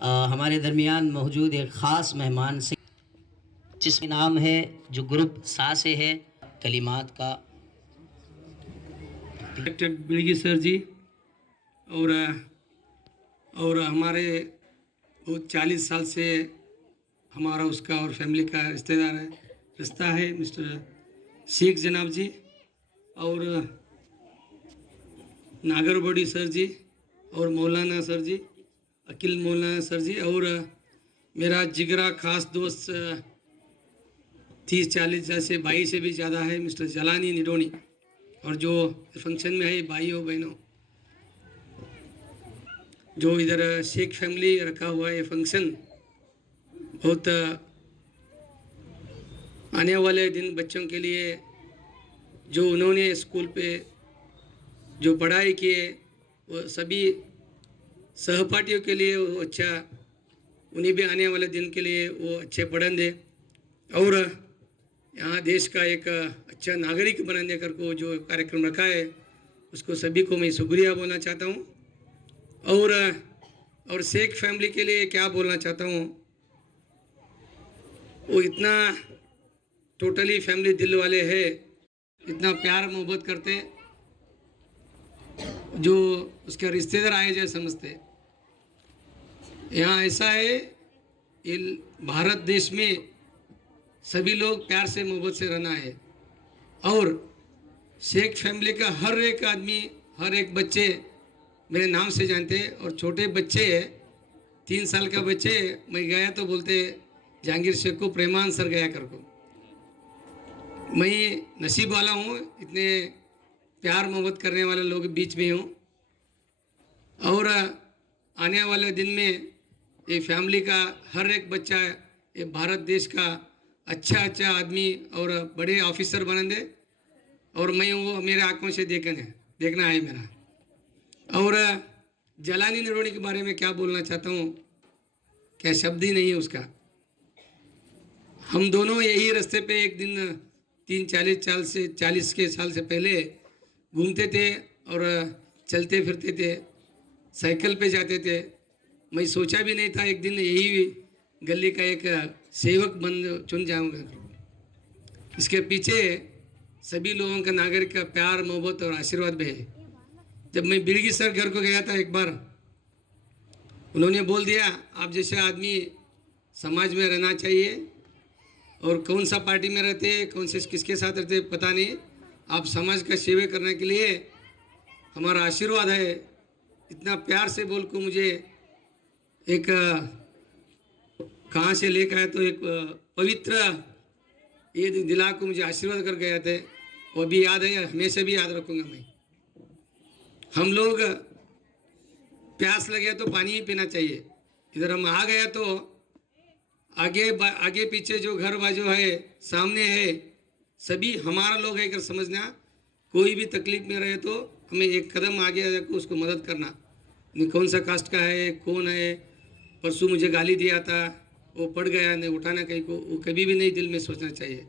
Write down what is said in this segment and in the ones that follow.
ہمارے درمیان موجود ایک خاص مہمان سے جس کا نام ہے جو گروپ سا سے ہے کلمات کا ڈاکٹر بلگی سر جی اور ہمارے وہ 40 سال سے ہمارا اس کا اور فیملی کا رشتہ ہے مسٹر شیخ جناب جی اور ناگر بوڑی سر جی اور مولانا سر جی عقیل مولانا سر جی اور میرا جگرا خاص دوست 30-40 سال سے بھائی سے بھی زیادہ ہے مسٹر جلانی نڈونی اور جو فنکشن میں ہے بھائیوں بہنوں جو ادھر شیخ فیملی رکھا ہوا ہے یہ فنکشن بہت آنے والے دن بچوں کے لیے جو انہوں نے اسکول پہ جو پڑھائی کیے وہ سبھی سہپاٹھیوں کے لیے وہ اچھا انہیں بھی آنے والے دن کے لیے وہ اچھے پڑھن دے اور یہاں دیش کا ایک اچھا ناگرک بنانے کر کو جو کاریکرم رکھا ہے اس کو سبھی کو میں شکریہ بولنا چاہتا ہوں اور شیخ فیملی کے لیے کیا بولنا چاہتا ہوں وہ اتنا ٹوٹلی فیملی دل والے ہے اتنا پیار محبت کرتے جو اس کے رشتہ دار آئے جائے سمجھتے یہاں ایسا ہے یہ بھارت دیش میں سبھی لوگ پیار سے محبت سے رہنا ہے اور شیخ فیملی کا ہر ایک آدمی ہر ایک بچے میرے نام سے جانتے اور چھوٹے بچے 3 سال کا بچے میں گیا تو بولتے جہانگیر شیخ کو پریمان سر گیا کر کو میں نصیب والا ہوں اتنے پیار محبت کرنے والے لوگ بیچ میں ہوں اور آنے والے دن میں یہ فیملی کا ہر ایک بچہ یہ بھارت دیش کا اچھا آدمی اور بڑے آفیسر بنیں دے اور میں وہ میرے آنکھوں سے دیکھنا ہے میرا اور جلانی نڈونی کے بارے میں کیا بولنا چاہتا ہوں کیا شبد ہی نہیں اس کا ہم دونوں یہی راستے پہ ایک دن 40 سال سے پہلے گھومتے تھے اور چلتے پھرتے تھے سائیکل پہ جاتے تھے میں سوچا بھی نہیں تھا ایک دن یہی گلی کا ایک سیوک چن جاؤں گا اس کے پیچھے سبھی لوگوں کا ناگرک کا پیار محبت اور آشیرواد بھی ہے جب میں بلگی سر گھر کو گیا تھا ایک بار انہوں نے بول دیا آپ جیسے آدمی سماج میں رہنا چاہیے اور کون سا پارٹی میں رہتے کس کے ساتھ رہتے پتہ نہیں آپ سماج کا سیوے کرنے کے لیے ہمارا آشیرواد ہے اتنا پیار سے بول کو مجھے ایک کہاں سے لے کے آیا تو ایک پوتر یہ دلا کو مجھے آشیرواد کر گیا تھے وہ بھی یاد ہے ہمیشہ بھی یاد رکھوں گا میں ہم لوگ پیاس لگے تو پانی ہی پینا چاہیے ادھر ہم آ گیا تو آگے پیچھے جو گھر جو ہے سامنے ہے سبھی ہمارا لوگ ہے کر سمجھنا کوئی بھی تکلیف میں رہے تو ہمیں ایک قدم آگے آ کو اس کو مدد کرنا کون سا کاسٹ کا ہے کون ہے پرسوں مجھے گالی دیا تھا وہ پڑ گیا نہیں اٹھانا کہیں کو وہ کبھی بھی نہیں دل میں سوچنا چاہیے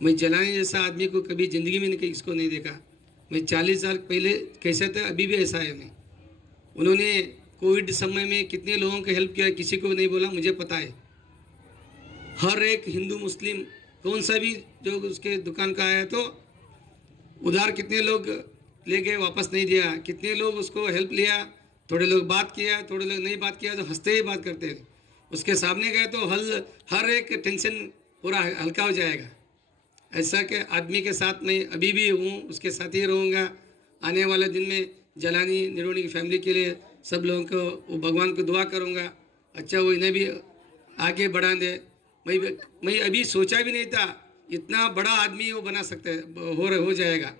میں جلانے جیسا آدمی کو کبھی زندگی میں نہیں اس کو نہیں دیکھا میں 40 سال پہلے کیسا تھا ابھی بھی ایسا ہے میں انہوں نے کووڈ سمے میں کتنے لوگوں کو ہیلپ کیا کسی کو نہیں بولا مجھے پتہ ہے ہر ایک ہندو مسلم کون سا بھی جو اس کے دکان کا آیا تو ادھار کتنے لوگ لے گئے واپس نہیں دیا کتنے لوگ اس کو ہیلپ لیا تھوڑے لوگ بات کیا تھوڑے لوگ نہیں بات کیا تو ہنستے ہی بات کرتے اس کے سامنے گئے تو ہر ایک ٹینشن پورا ہلکا ہو جائے گا ایسا کہ آدمی کے ساتھ میں ابھی بھی ہوں اس کے ساتھ ہی رہوں گا آنے والے دن میں جلانی نڈونی کی فیملی کے لیے سب لوگوں کو وہ بھگوان کو دعا کروں گا اچھا وہ انہیں بھی آگے بڑھا دے میں ابھی سوچا بھی نہیں تھا اتنا بڑا آدمی وہ بنا سکتا ہے ہو جائے گا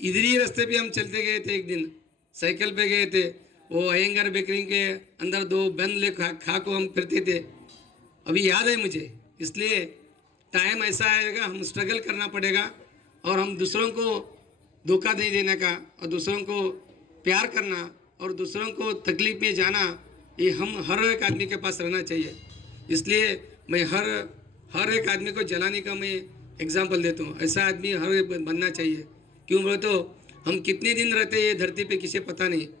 ادھر ہی راستے پہ ہم چلتے گئے تھے ایک دن سائیکل پہ گئے تھے وہ اہنگر بیکری کے اندر 2 بند لے کھا کو ہم پھرتے تھے ابھی یاد ہے مجھے اس لیے ٹائم ایسا آئے گا ہم اسٹرگل کرنا پڑے گا اور ہم دوسروں کو دھوکہ نہیں دینے کا اور دوسروں کو پیار کرنا اور دوسروں کو تکلیف میں جانا یہ ہم ہر ایک آدمی کے پاس رہنا چاہیے اس لیے میں ہر ایک آدمی کو جلانے کا میں اگزامپل دیتا ہوں ایسا آدمی ہر ایک بننا چاہیے کیوں بولے تو ہم کتنے دن رہتے یہ دھرتی پہ کسی پتہ نہیں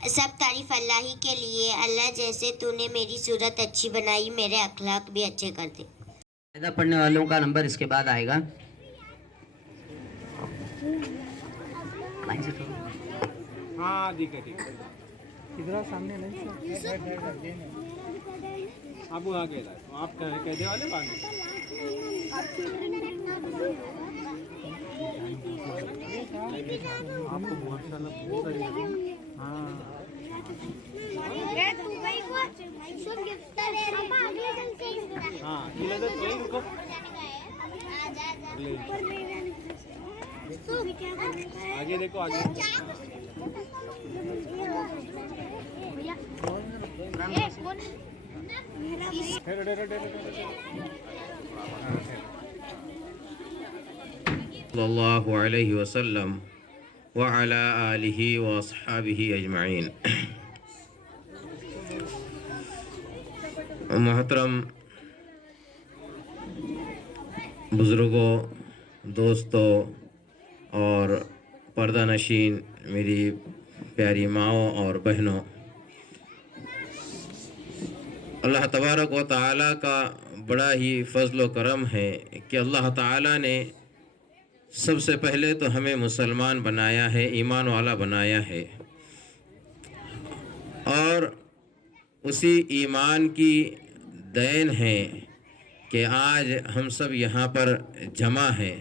سب تعریف اللہ ہی کے لیے. اللہ جیسے تو نے میری صورت اچھی بنائی میرے اخلاق بھی اچھے کر دے. قاعدہ پڑھنے والوں کا نمبر اس کے بعد آئے گا. ہاں ٹھیک ہے ٹھیک ہے. ادھر سامنے نہیں آپ وہ آگے آپ کہنے والے بعد میں آپ کو ماشاء اللہ بہت ساری. ہاں آگے دیکھو آگے. صلی اللہ علیہ وسلم وعلی آلہ واصحابہ اجمعین. محترم بزرگوں، دوستوں اور پردہ نشین میری پیاری ماؤں اور بہنوں، اللہ تبارک و تعالیٰ کا بڑا ہی فضل و کرم ہے کہ اللہ تعالیٰ نے سب سے پہلے تو ہمیں مسلمان بنایا ہے، ایمان والا بنایا ہے، اور اسی ایمان کی دین ہے کہ آج ہم سب یہاں پر جمع ہیں.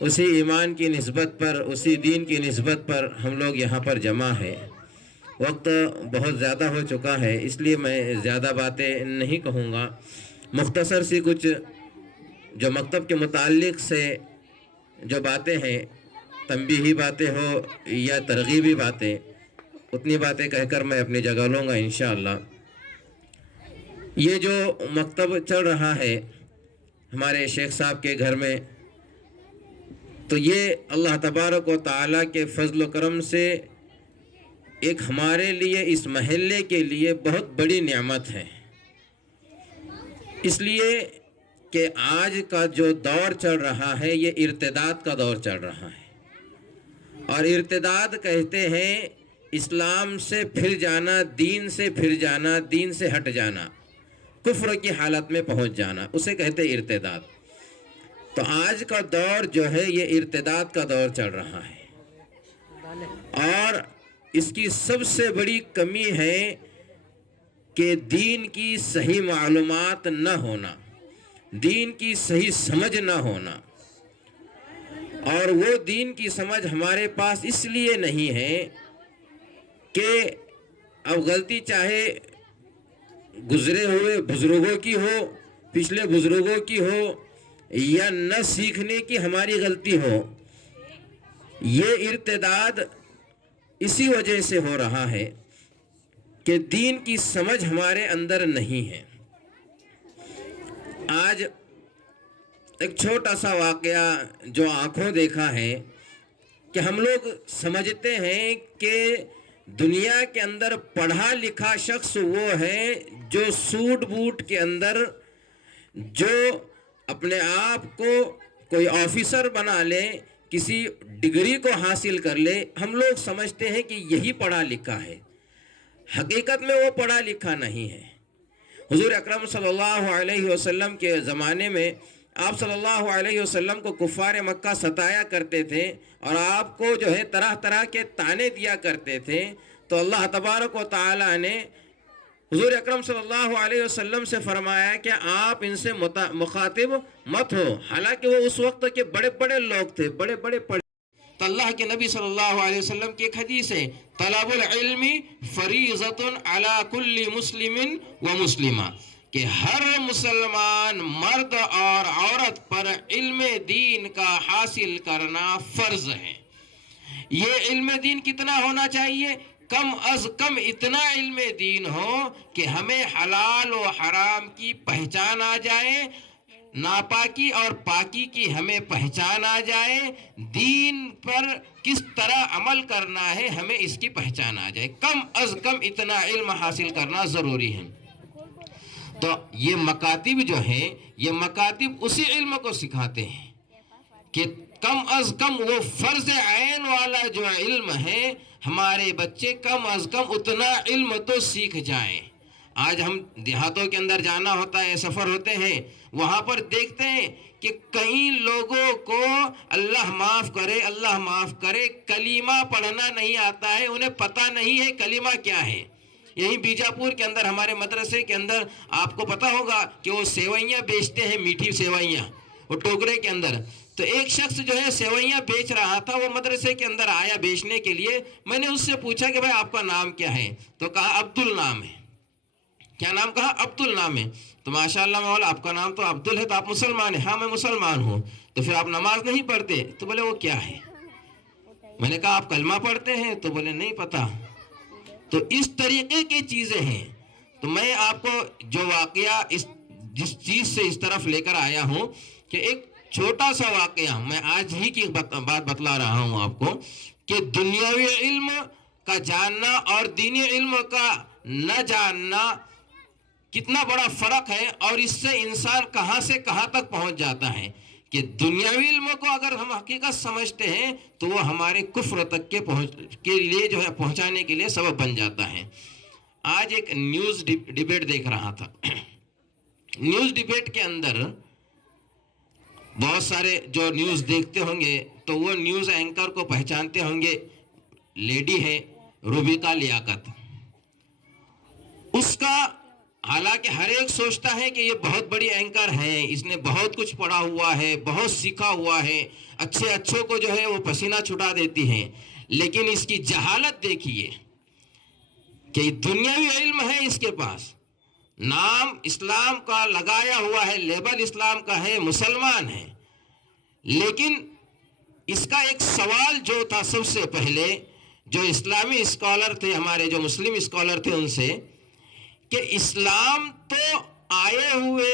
اسی ایمان کی نسبت پر، اسی دین کی نسبت پر ہم لوگ یہاں پر جمع ہیں. وقت بہت زیادہ ہو چکا ہے، اس لیے میں زیادہ باتیں نہیں کہوں گا. مختصر سی کچھ جو مکتب کے متعلق سے جو باتیں ہیں، تنبیہی باتیں ہو یا ترغیبی باتیں، اتنی باتیں کہہ کر میں اپنی جگہ لوں گا انشاءاللہ. یہ جو مکتب چل رہا ہے ہمارے شیخ صاحب کے گھر میں، تو یہ اللہ تبارک و تعالیٰ کے فضل و کرم سے ایک ہمارے لیے، اس محلے کے لیے بہت بڑی نعمت ہے. اس لیے کہ آج کا جو دور چل رہا ہے یہ ارتداد کا دور چل رہا ہے، اور ارتداد کہتے ہیں اسلام سے پھر جانا، دین سے پھر جانا، دین سے ہٹ جانا، کفر کی حالت میں پہنچ جانا، اسے کہتے ہیں ارتداد. تو آج کا دور جو ہے یہ ارتداد کا دور چل رہا ہے، اور اس کی سب سے بڑی کمی ہے کہ دین کی صحیح معلومات نہ ہونا، دین کی صحیح سمجھ نہ ہونا. اور وہ دین کی سمجھ ہمارے پاس اس لیے نہیں ہے کہ اب غلطی چاہے گزرے ہوئے بزرگوں کی ہو، پچھلے بزرگوں کی ہو، یا نہ سیکھنے کی ہماری غلطی ہو. یہ ارتداد اسی وجہ سے ہو رہا ہے کہ دین کی سمجھ ہمارے اندر نہیں ہے. آج ایک چھوٹا سا واقعہ جو آنکھوں دیکھا ہے کہ ہم لوگ سمجھتے ہیں کہ دنیا کے اندر پڑھا لکھا شخص وہ ہے جو سوٹ بوٹ کے اندر جو اپنے آپ کو کوئی آفیسر بنا لے، کسی ڈگری کو حاصل کر لے. ہم لوگ سمجھتے ہیں کہ یہی پڑھا لکھا ہے. حقیقت میں وہ پڑھا لکھا نہیں ہے. حضور اکرم صلی اللہ علیہ وسلم کے زمانے میں آپ صلی اللہ علیہ وسلم کو کفار مکہ ستایا کرتے تھے، اور آپ کو جو ہے طرح طرح کے طعنے دیا کرتے تھے. تو اللہ تبارک و تعالی نے حضور اکرم صلی اللہ علیہ وسلم سے فرمایا کہ آپ ان سے مخاطب مت ہو، حالانکہ وہ اس وقت کے بڑے بڑے لوگ تھے، بڑے بڑے پڑھے. تو اللہ کے نبی صلی اللہ علیہ وسلم کی ایک حدیث ہے، طلب العلم فریضۃ علی کل مسلم و مسلمہ، کہ ہر مسلمان مرد اور عورت پر علم دین کا حاصل کرنا فرض ہے. یہ علم دین کتنا ہونا چاہیے؟ کم از کم اتنا علم دین ہو کہ ہمیں حلال و حرام کی پہچان آ جائے، ناپاکی اور پاکی کی ہمیں پہچان آ جائے، دین پر کس طرح عمل کرنا ہے ہمیں اس کی پہچان آ جائے. کم از کم اتنا علم حاصل کرنا ضروری ہے. تو یہ مکاتب جو ہیں، یہ مکاتب اسی علم کو سکھاتے ہیں کہ کم از کم وہ فرض عین والا جو علم ہے ہمارے بچے کم از کم اتنا علم تو سیکھ جائیں. آج ہم دیہاتوں کے اندر جانا ہوتا ہے, سفر ہوتے ہیں, وہاں پر دیکھتے ہیں کہ کئی لوگوں کو اللہ معاف کرے کلمہ پڑھنا نہیں آتا ہے, انہیں پتہ نہیں ہے کلمہ کیا ہے. یہیں بیجاپور کے اندر ہمارے مدرسے کے اندر آپ کو پتہ ہوگا کہ وہ سیوئیاں بیچتے ہیں, میٹھی سیوئیاں, وہ ٹوکرے کے اندر. تو ایک شخص جو ہے سیوئیاں بیچ رہا تھا, وہ مدرسے کے اندر آیا بیچنے کے لیے. میں نے اس سے پوچھا کہ بھائی آپ کا نام کیا ہے؟ تو کہا عبدل نام ہے. کیا نام کہا؟ عبدل نام ہے. تو ماشاءاللہ مولا آپ کا نام تو عبدل ہے, تو آپ مسلمان ہیں؟ ہاں میں مسلمان ہوں. تو پھر آپ نماز نہیں پڑھتے؟ تو بولے وہ کیا ہے؟ میں نے کہا آپ کلمہ پڑھتے ہیں؟ تو بولے نہیں پتہ. تو اس طریقے کی چیزیں ہیں. تو میں آپ کو جو واقعہ جس چیز سے اس طرف لے کر آیا ہوں کہ ایک چھوٹا سا واقعہ میں آج ہی کی بات بتلا رہا ہوں آپ کو کہ دنیاوی علم کا جاننا اور دینی علم کا نہ جاننا کتنا بڑا فرق ہے, اور اس سے انسان کہاں سے کہاں تک پہنچ جاتا ہے. کہ دنیاوی علم کو اگر ہم حقیقت سمجھتے ہیں تو وہ ہمارے کفر تک کے لیے جو ہے پہنچانے کے لیے سبب بن جاتا ہے. آج ایک نیوز ڈیبیٹ دیکھ رہا تھا. نیوز ڈیبیٹ کے اندر بہت سارے جو نیوز دیکھتے ہوں گے تو وہ نیوز اینکر کو پہچانتے ہوں گے. لیڈی ہے روبیکا لیاقت. اس کا حالانکہ ہر ایک سوچتا ہے کہ یہ بہت بڑی اینکر ہے, اس نے بہت کچھ پڑھا ہوا ہے, بہت سیکھا ہوا ہے, اچھوں کو جو ہے وہ پسینہ چھٹا دیتی ہیں. لیکن اس کی جہالت دیکھیے کہ دنیاوی علم ہے اس کے پاس, نام اسلام کا لگایا ہوا ہے, لیبل اسلام کا ہے, مسلمان ہے. لیکن اس کا ایک سوال جو تھا سب سے پہلے جو اسلامی اسکالر تھے, ہمارے جو مسلم اسکالر تھے, ان سے کہ اسلام تو آئے ہوئے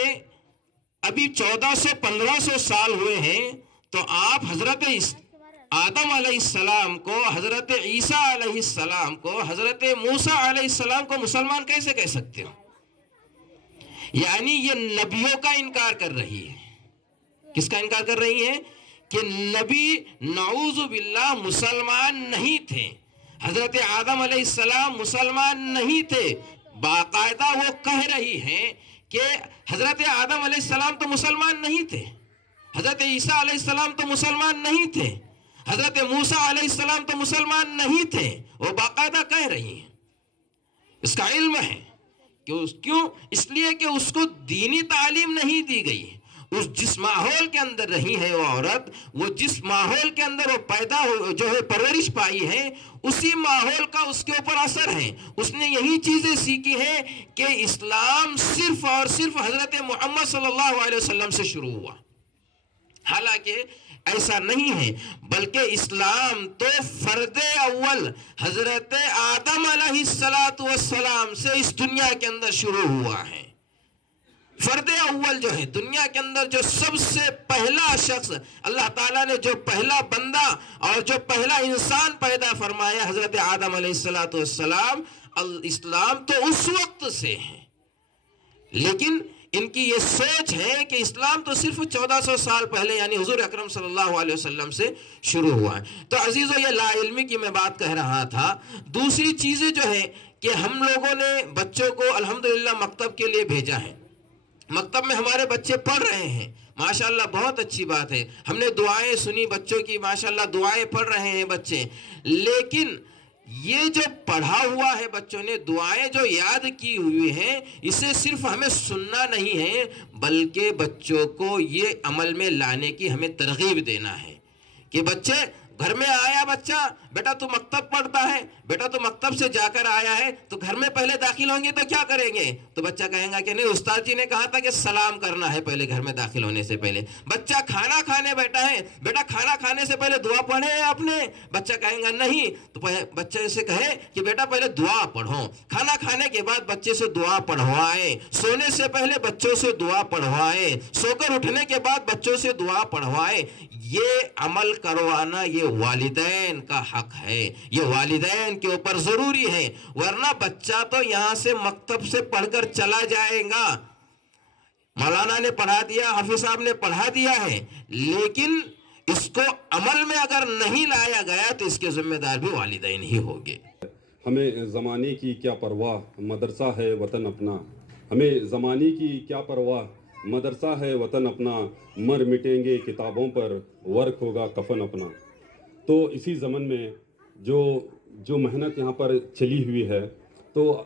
ابھی 1400-1500 سال ہوئے ہیں, تو آپ حضرت آدم علیہ السلام کو, حضرت عیسیٰ علیہ السلام کو, حضرت موسیٰ علیہ السلام کو مسلمان کیسے کہہ سکتے ہو؟ یعنی یہ نبیوں کا انکار کر رہی ہے. کس کا انکار کر رہی ہے؟ کہ نبی نعوذ باللہ مسلمان نہیں تھے, حضرت آدم علیہ السلام مسلمان نہیں تھے. باقاعدہ وہ کہہ رہی ہیں کہ حضرت آدم علیہ السلام تو مسلمان نہیں تھے, حضرت عیسیٰ علیہ السلام تو مسلمان نہیں تھے, حضرت موسیٰ علیہ السلام تو مسلمان نہیں تھے. وہ باقاعدہ کہہ رہی ہیں. اس کا علم ہے. کیوں؟ اس لیے کہ اس کو دینی تعلیم نہیں دی گئی. اس جس ماحول کے اندر رہی ہے وہ عورت, وہ جس ماحول کے اندر وہ پیدا جو ہے پرورش پائی ہے, اسی ماحول کا اس کے اوپر اثر ہے. اس نے یہی چیزیں سیکھی ہیں کہ اسلام صرف اور صرف حضرت محمد صلی اللہ علیہ وسلم سے شروع ہوا. حالانکہ ایسا نہیں ہے, بلکہ اسلام تو فرد اول حضرت آدم علیہ السلام سے اس دنیا کے اندر شروع ہوا ہے. فرد اول جو ہے دنیا کے اندر, جو سب سے پہلا شخص اللہ تعالیٰ نے جو پہلا بندہ اور جو پہلا انسان پیدا فرمایا حضرت آدم علیہ السلام, اسلام تو اس وقت سے ہے. لیکن ان کی یہ سوچ ہے کہ اسلام تو صرف 1400 سال پہلے یعنی حضور اکرم صلی اللہ علیہ وسلم سے شروع ہوا ہے. تو عزیزو, یہ لا علمی کی میں بات کہہ رہا تھا. دوسری چیزیں جو ہے کہ ہم لوگوں نے بچوں کو الحمدللہ مکتب کے لیے بھیجا ہے. مکتب میں ہمارے بچے پڑھ رہے ہیں, ماشاءاللہ بہت اچھی بات ہے. ہم نے دعائیں سنی بچوں کی, ماشاءاللہ دعائیں پڑھ رہے ہیں بچے. لیکن یہ جو پڑھا ہوا ہے بچوں نے, دعائیں جو یاد کی ہوئی ہیں, اسے صرف ہمیں سننا نہیں ہے بلکہ بچوں کو یہ عمل میں لانے کی ہمیں ترغیب دینا ہے. کہ بچے گھر میں آیا بچہ, بیٹا تو مکتب پڑھتا ہے, بیٹا تو مکتب سے جا کر آیا ہے, تو گھر میں پہلے داخل ہوں گے تو کیا کریں گے؟ تو بچہ کہیں گا کہ نہیں, استاد جی نے کہا تھا کہ سلام کرنا ہے پہلے گھر میں داخل ہونے سے پہلے. بچہ کھانا کھانے بیٹھا ہے, بیٹا کھانا کھانے سے پہلے دعا پڑھے ہیں آپ نے؟ بچہ کہیں گا نہیں. تو بچے سے کہے کہ بیٹا پہلے دعا پڑھو, کھانا کھانے کے بعد بچے سے دعا پڑھوائیں, سونے سے پہلے بچوں سے دعا پڑھوائیں, سو کر اٹھنے کے بعد بچوں سے دعا پڑھوائیں. یہ عمل کروانا یہ والدین کا حق ہے, یہ والدین کے اوپر ضروری ہے. ورنہ بچہ تو یہاں سے مکتب سے پڑھ کر چلا جائے گا, مولانا نے پڑھا دیا, حافظ صاحب نے پڑھا دیا ہے, لیکن اس کو عمل میں اگر نہیں لایا گیا تو اس کے ذمہ دار بھی والدین ہی ہوں گے. ہمیں زمانے کی کیا پرواہ، مدرسہ ہے وطن اپنا. ہمیں زمانے کی کیا پرواہ، مدرسہ ہے وطن اپنا. مر مٹیں گے کتابوں پر، ورق ہوگا کفن اپنا. تو اسی زمن میں جو محنت یہاں پر چلی ہوئی ہے، تو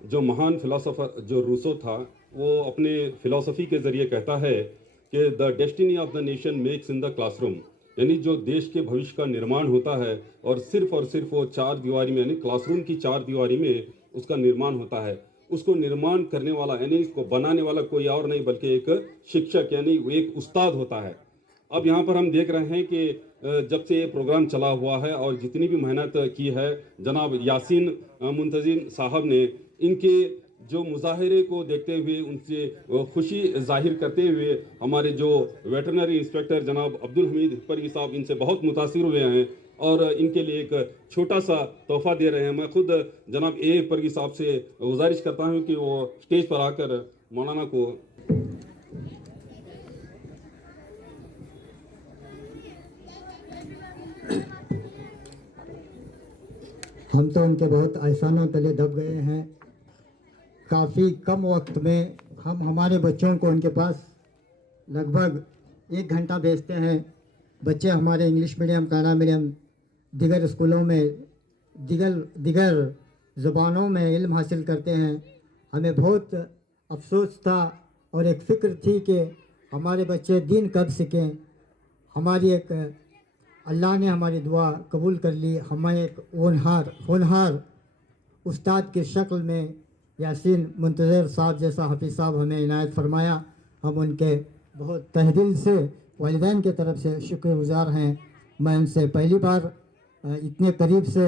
جو مہان فلاسفر جو روسو تھا، وہ اپنے فلاسفی کے ذریعے کہتا ہے کہ the destiny of the nation makes in the classroom. یعنی جو دیش کے بھوش کا نرمان ہوتا ہے اور صرف وہ چار دیواری میں، یعنی کلاس روم کی چار دیواری میں اس کا نرمان ہوتا ہے. اس کو نرمان کرنے والا، یعنی اس کو بنانے والا کوئی اور نہیں بلکہ ایک شکشک، یعنی وہ ایک استاد ہوتا ہے. اب یہاں پر ہم دیکھ رہے ہیں کہ جب سے یہ پروگرام چلا ہوا ہے اور جتنی بھی محنت کی ہے جناب یاسین منتظم صاحب نے، ان کے جو مظاہرے کو دیکھتے ہوئے، ان سے خوشی ظاہر کرتے ہوئے ہمارے جو ویٹرنری انسپیکٹر جناب عبدالحمید ہپرگی صاحب ان سے بہت متاثر ہوئے ہیں اور ان کے لیے ایک چھوٹا سا تحفہ دے رہے ہیں. میں خود جناب اے ہپرگی صاحب سے گزارش کرتا ہوں کہ وہ اسٹیج پر آ کر مولانا کو ہم تو ان کے بہت احسانوں تلے دب گئے ہیں. کافی کم وقت میں ہم ہمارے بچوں کو ان کے پاس لگ بھگ 1 گھنٹہ بھیجتے ہیں. بچے ہمارے انگلش میڈیم، کاناڈا میڈیم، دیگر اسکولوں میں دیگر زبانوں میں علم حاصل کرتے ہیں. ہمیں بہت افسوس تھا اور ایک فکر تھی کہ ہمارے بچے دین کب سیکھیں. ہماری ایک اللہ نے ہماری دعا قبول کر لی. ہمیں ایک ہونہار استاد کی شکل میں یاسین منتظر صاحب جیسا حفیظ صاحب ہمیں عنایت فرمایا. ہم ان کے بہت تہ دل سے والدین کی طرف سے شکر گزار ہیں. میں ان سے پہلی بار اتنے قریب سے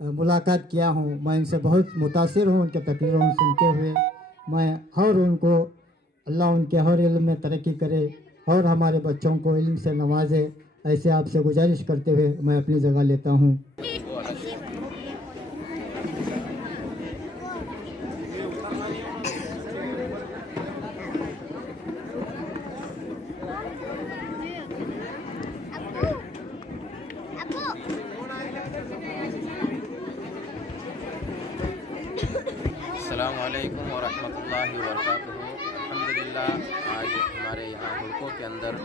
ملاقات کیا ہوں. میں ان سے بہت متاثر ہوں ان کے تقریروں سنتے ہوئے. میں اور ان کو اللہ ان کے ہر علم میں ترقی کرے اور ہمارے بچوں کو علم سے نوازے. ایسے آپ سے گزارش کرتے ہوئے میں اپنی جگہ لیتا ہوں. السلام علیکم ورحمۃ اللہ وبرکاتہ. الحمدللہ آج ہمارے یہاں حلقوں کے اندر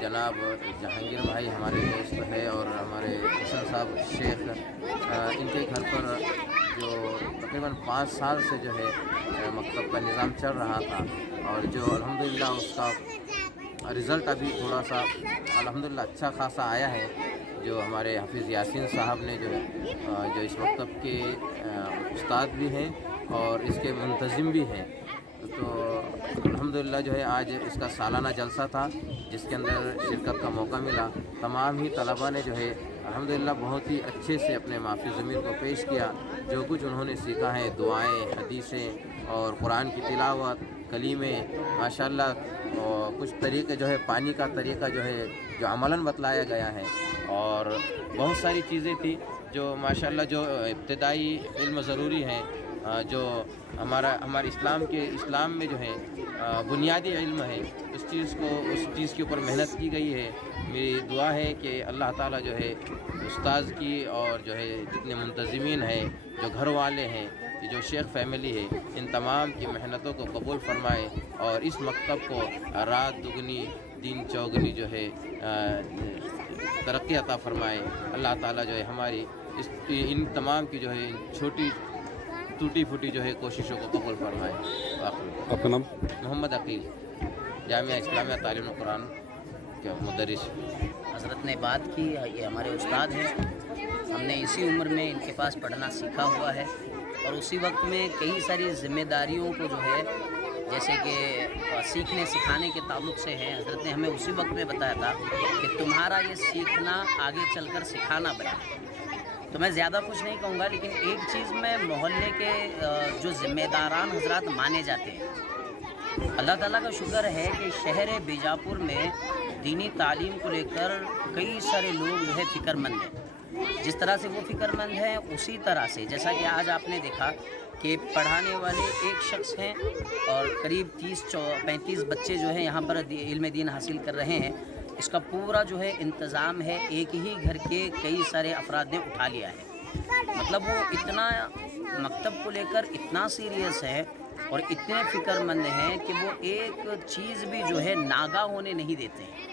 جناب جہانگیر بھائی ہمارے دوست ہے اور ہمارے حسن صاحب شیخ، ان کے گھر پر جو تقریباً 5 سال سے جو ہے مکتب کا نظام چل رہا تھا اور جو الحمدللہ اس کا رزلٹ ابھی تھوڑا سا الحمدللہ اچھا خاصا آیا ہے. جو ہمارے حافظ یاسین صاحب نے جو اس مکتب کے استاد بھی ہیں اور اس کے منتظم بھی ہیں، تو الحمدللہ جو ہے آج اس کا سالانہ جلسہ تھا جس کے اندر شرکت کا موقع ملا. تمام ہی طلباء نے جو ہے الحمدللہ بہت ہی اچھے سے اپنے معافی ضمیر کو پیش کیا. جو کچھ انہوں نے سیکھا ہے، دعائیں، حدیثیں اور قرآن کی تلاوت، کلیمے، ماشاءاللہ کچھ طریقے جو ہے پانی کا طریقہ جو ہے جو عملاً بتلایا گیا ہے اور بہت ساری چیزیں تھیں جو ماشاءاللہ جو ابتدائی علم ضروری ہیں، جو ہمارے اسلام میں جو ہے بنیادی علم ہے، اس چیز کے اوپر محنت کی گئی ہے. میری دعا ہے کہ اللہ تعالیٰ جو ہے استاذ کی اور جو ہے جتنے منتظمین ہیں، جو گھر والے ہیں، جو شیخ فیملی ہے، ان تمام کی محنتوں کو قبول فرمائے اور اس مکتب کو رات دگنی دن چوگنی جو ہے ترقی عطا فرمائے. اللہ تعالیٰ جو ہے ہماری ان تمام کی جو ہے چھوٹی ٹوٹی پھوٹی جو ہے کوششوں کو قبول فرمائے. آپ کا نام؟ محمد عقیل، جامعہ اسلامیہ تعلیم قرآن کے مدرس. حضرت نے بات کی، یہ ہمارے استاد ہیں. ہم نے اسی عمر میں ان کے پاس پڑھنا سیکھا ہوا ہے اور اسی وقت میں کئی ساری ذمہ داریوں کو جو ہے جیسے کہ سیکھنے سکھانے کے تعلق سے ہے. حضرت نے ہمیں اسی وقت میں بتایا تھا کہ تمہارا یہ سیکھنا آگے چل کر سکھانا بنے. تو میں زیادہ کچھ نہیں کہوں گا، لیکن ایک چیز میں محلے کے جو ذمہ داران حضرات مانے جاتے ہیں، اللہ تعالیٰ کا شکر ہے کہ شہر بیجاپور میں دینی تعلیم کو لے کر کئی سارے لوگ جو ہے فکر مند ہیں. جس طرح سے وہ فکر مند ہیں اسی طرح سے جیسا کہ آج آپ نے دیکھا کہ پڑھانے والے ایک شخص ہیں اور قریب 30-35 بچے جو ہیں یہاں پر علم دین حاصل کر رہے ہیں. اس کا پورا جو ہے انتظام ہے ایک ہی گھر کے کئی سارے افراد نے اٹھا لیا ہے. مطلب وہ اتنا مکتب کو لے کر اتنا سیریس ہے اور اتنے فکر مند ہیں کہ وہ ایک چیز بھی جو ہے ناگاہ ہونے نہیں دیتے ہیں.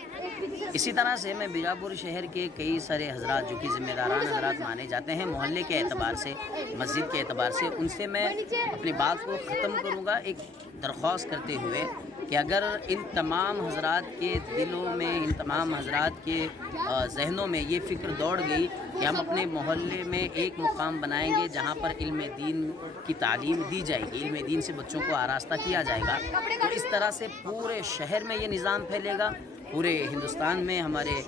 اسی طرح سے میں بیجاپور شہر کے کئی سارے حضرات جو کہ ذمہ داران حضرات مانے جاتے ہیں محلے کے اعتبار سے, مسجد کے اعتبار سے, ان سے میں اپنی بات کو ختم کروں گا ایک درخواست کرتے ہوئے کہ اگر ان تمام حضرات کے دلوں میں, ان تمام حضرات کے ذہنوں میں یہ فکر دوڑ گئی کہ ہم اپنے محلے میں ایک مقام بنائیں گے جہاں پر علم دین کی تعلیم دی جائے گی, علم دین سے بچوں کو آراستہ کیا جائے گا, تو اس طرح سے پورے شہر میں یہ نظام پھیلے گا, پورے ہندوستان میں, ہمارے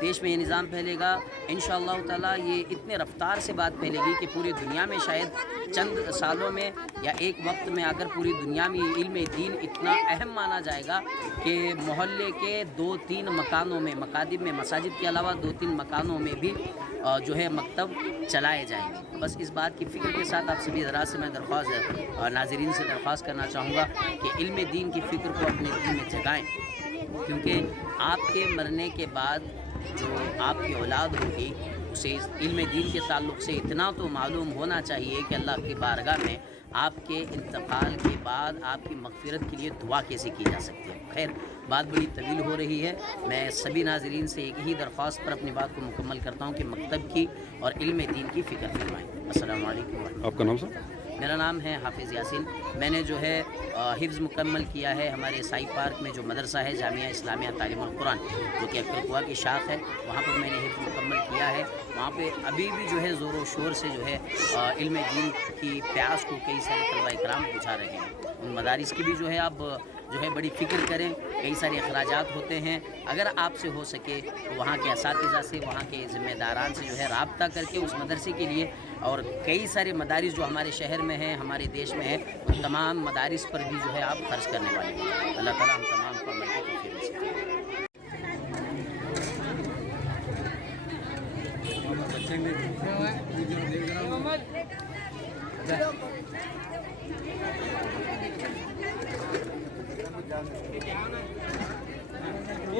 دیش میں یہ نظام پھیلے گا. انشاءاللہ تعالیٰ یہ اتنے رفتار سے بات پھیلے گی کہ پوری دنیا میں شاید چند سالوں میں یا ایک وقت میں اگر پوری دنیا میں علم دین اتنا اہم مانا جائے گا کہ محلے کے 2-3 مکانوں میں, مقادب میں, مساجد کے علاوہ 2-3 مکانوں میں بھی جو ہے مکتب چلائے جائیں گے. بس اس بات کی فکر کے ساتھ آپ سبھی حضرات سے میں ناظرین سے درخواست کرنا چاہوں گا کہ علم دین کی فکر کو اپنے دل میں جگائیں, کیونکہ آپ کے مرنے کے بعد جو آپ کی اولاد ہوگی اسے علم دین کے تعلق سے اتنا تو معلوم ہونا چاہیے کہ اللہ کی بارگاہ میں آپ کے انتقال کے بعد آپ کی مغفرت کے لیے دعا کیسے کی جا سکتی ہے. خیر, بات بڑی طویل ہو رہی ہے, میں سبھی ناظرین سے ایک ہی درخواست پر اپنی بات کو مکمل کرتا ہوں کہ مکتب کی اور علم دین کی فکر فرمائیں. السلام علیکم. آپ کا نام سر؟ میرا نام ہے حافظ یاسین. میں نے جو ہے حفظ مکمل کیا ہے ہمارے سائی پارک میں جو مدرسہ ہے جامعہ اسلامیہ تعلیم القرآن جو کہ اکرکوا کی شاخ ہے, وہاں پر میں نے حفظ مکمل کیا ہے. وہاں پہ ابھی بھی جو ہے زور و شور سے جو ہے علم دین کی پیاس کو کئی سارے طلباء کرام بجھا رہے ہیں. ان مدارس کی بھی جو ہے آپ جو ہے بڑی فکر کریں, کئی سارے اخراجات ہوتے ہیں. اگر آپ سے ہو سکے تو وہاں کے اساتذہ سے, وہاں کے ذمہ داران سے جو ہے رابطہ کر کے اس مدرسے کے لیے, اور کئی سارے مدارس جو ہمارے شہر میں ہیں, ہمارے دیش میں ہیں, ان تمام مدارس پر بھی جو ہے آپ خرچ کرنے والے ہیں. اللہ تعالیٰ ہم تمام کو عمل کی توفیق نصیب فرمائے.